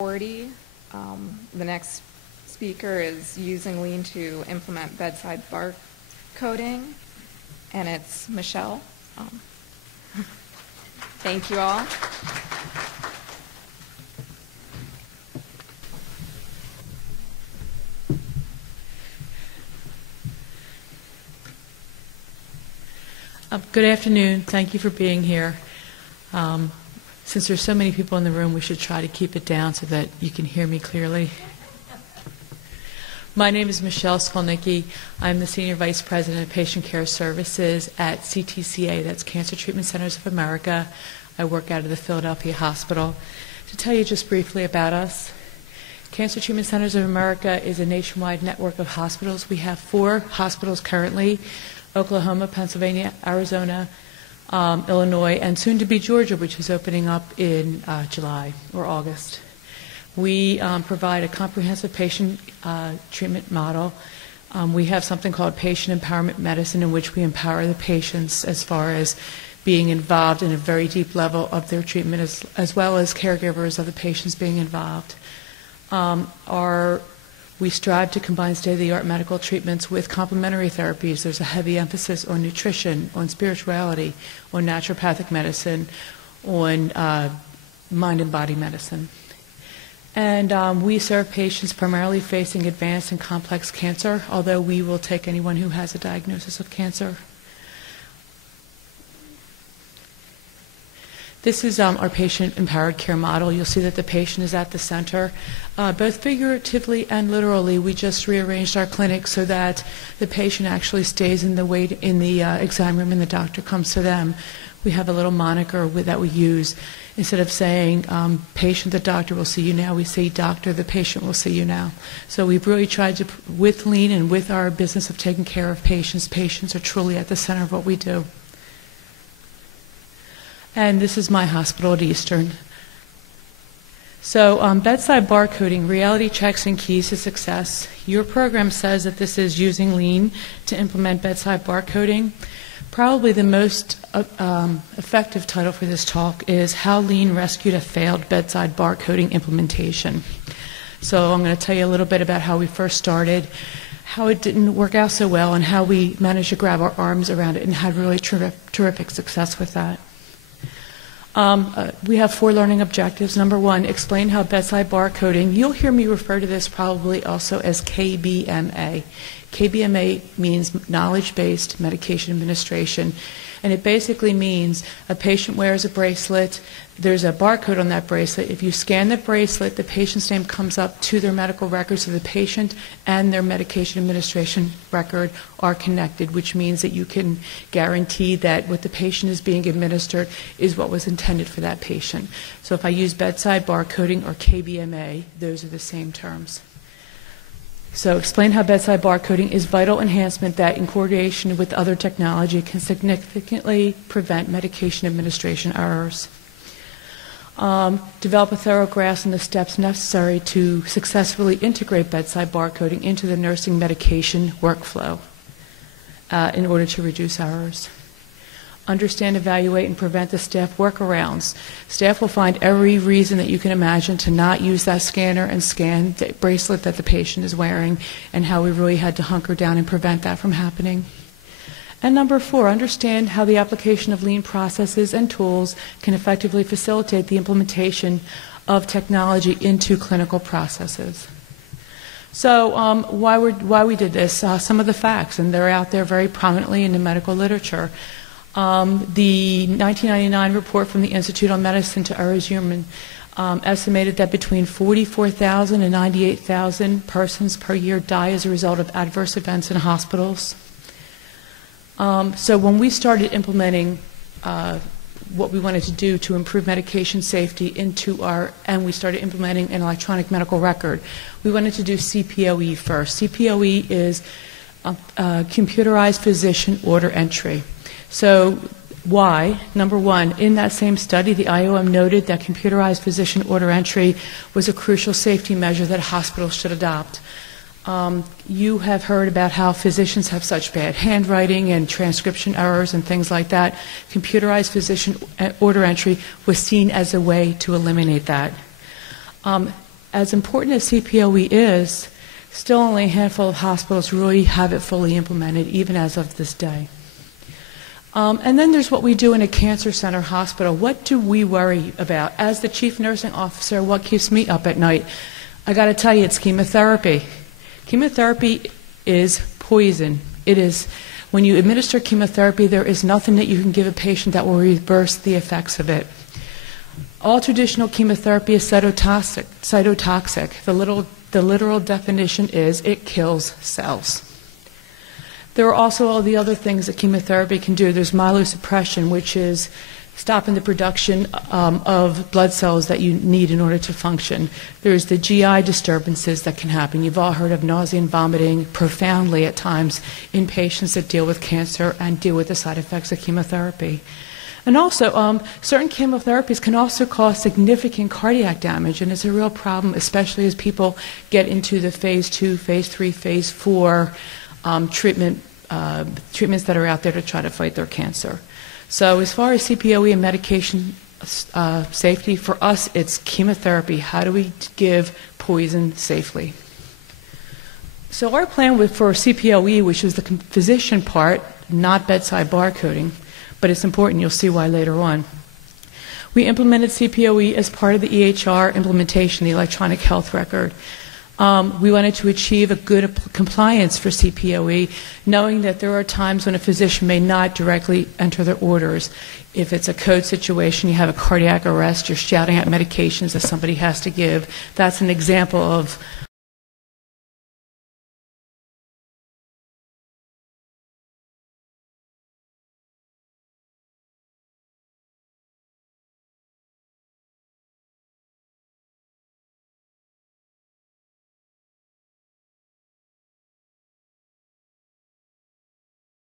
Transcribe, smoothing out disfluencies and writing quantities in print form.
40. The next speaker is using Lean to implement bedside bar coding, and it's Michele. Thank you all. Good afternoon. Thank you for being here. Since there's so many people in the room, we should try to keep it down so that you can hear me clearly. My name is Michele Szkolnicki. I'm the Senior Vice President of Patient Care Services at CTCA, that's Cancer Treatment Centers of America. I work out of the Philadelphia Hospital. To tell you just briefly about us, Cancer Treatment Centers of America is a nationwide network of hospitals. We have 4 hospitals currently: Oklahoma, Pennsylvania, Arizona, Illinois, and soon to be Georgia, which is opening up in July or August. We provide a comprehensive patient treatment model. We have something called patient empowerment medicine, in which we empower the patients as far as being involved in a very deep level of their treatment, as well as caregivers of the patients being involved. We strive to combine state-of-the-art medical treatments with complementary therapies. There's a heavy emphasis on nutrition, on spirituality, on naturopathic medicine, on mind and body medicine. And we serve patients primarily facing advanced and complex cancer, although we will take anyone who has a diagnosis of cancer. This is our patient-empowered care model. You'll see that the patient is at the center. Both figuratively and literally, we just rearranged our clinic so that the patient actually stays in the exam room and the doctor comes to them. We have a little moniker that we use. Instead of saying, patient, the doctor will see you now, we say, doctor, the patient will see you now. So we've really tried to, with Lean and with our business of taking care of patients, patients are truly at the center of what we do. And this is my hospital at Eastern. So bedside barcoding, reality checks and keys to success. Your program says that this is using Lean to implement bedside barcoding. Probably the most effective title for this talk is How Lean Rescued a Failed Bedside Barcoding Implementation. So I'm going to tell you a little bit about how we first started, how it didn't work out so well, and how we managed to grab our arms around it and had really terrific success with that. We have 4 learning objectives. Number 1, explain how bedside barcoding, you'll hear me refer to this probably also as KBMA. KBMA means knowledge-based medication administration, and it basically means a patient wears a bracelet, there's a barcode on that bracelet. If you scan the bracelet, the patient's name comes up to their medical records, so the patient and their medication administration record are connected, which means that you can guarantee that what the patient is being administered is what was intended for that patient. So if I use bedside barcoding or KBMA, those are the same terms. So explain how bedside barcoding is vital enhancement that, in coordination with other technology, can significantly prevent medication administration errors. Develop a thorough grasp on the steps necessary to successfully integrate bedside barcoding into the nursing medication workflow in order to reduce errors. Understand, evaluate, and prevent the staff workarounds. Staff will find every reason that you can imagine to not use that scanner and scan the bracelet that the patient is wearing, and how we really had to hunker down and prevent that from happening. And number 4, understand how the application of Lean processes and tools can effectively facilitate the implementation of technology into clinical processes. So why we did this, some of the facts, and they're out there very prominently in the medical literature. The 1999 report from the Institute on Medicine to Errors Human estimated that between 44,000 and 98,000 persons per year die as a result of adverse events in hospitals. So when we started implementing what we wanted to do to improve medication safety and we started implementing an electronic medical record, we wanted to do CPOE first. CPOE is computerized physician order entry. So why? Number 1, in that same study, the IOM noted that computerized physician order entry was a crucial safety measure that hospitals should adopt. You have heard about how physicians have such bad handwriting and transcription errors and things like that. Computerized physician order entry was seen as a way to eliminate that. as important as CPOE is, still only a handful of hospitals really have it fully implemented, even as of this day. And then there's what we do in a cancer center hospital. What do we worry about? As the chief nursing officer, what keeps me up at night? I got to tell you, it's chemotherapy. Chemotherapy is poison. It is, when you administer chemotherapy, there is nothing that you can give a patient that will reverse the effects of it. All traditional chemotherapy is cytotoxic. The literal definition is it kills cells. There are also all the other things that chemotherapy can do. There's myelosuppression, which is stopping the production of blood cells that you need in order to function. There's the GI disturbances that can happen. You've all heard of nausea and vomiting profoundly at times in patients that deal with cancer and deal with the side effects of chemotherapy. And also, certain chemotherapies can also cause significant cardiac damage, and it's a real problem, especially as people get into the phase 2, phase 3, phase 4 treatments that are out there to try to fight their cancer. So as far as CPOE and medication safety, for us it's chemotherapy. How do we give poison safely? So our plan for CPOE, which is the physician part, not bedside barcoding, but it's important, you'll see why later on. We implemented CPOE as part of the EHR implementation, the electronic health record. We wanted to achieve a good compliance for CPOE, knowing that there are times when a physician may not directly enter their orders. If it's a code situation, you have a cardiac arrest, you're shouting out medications that somebody has to give. That's an example of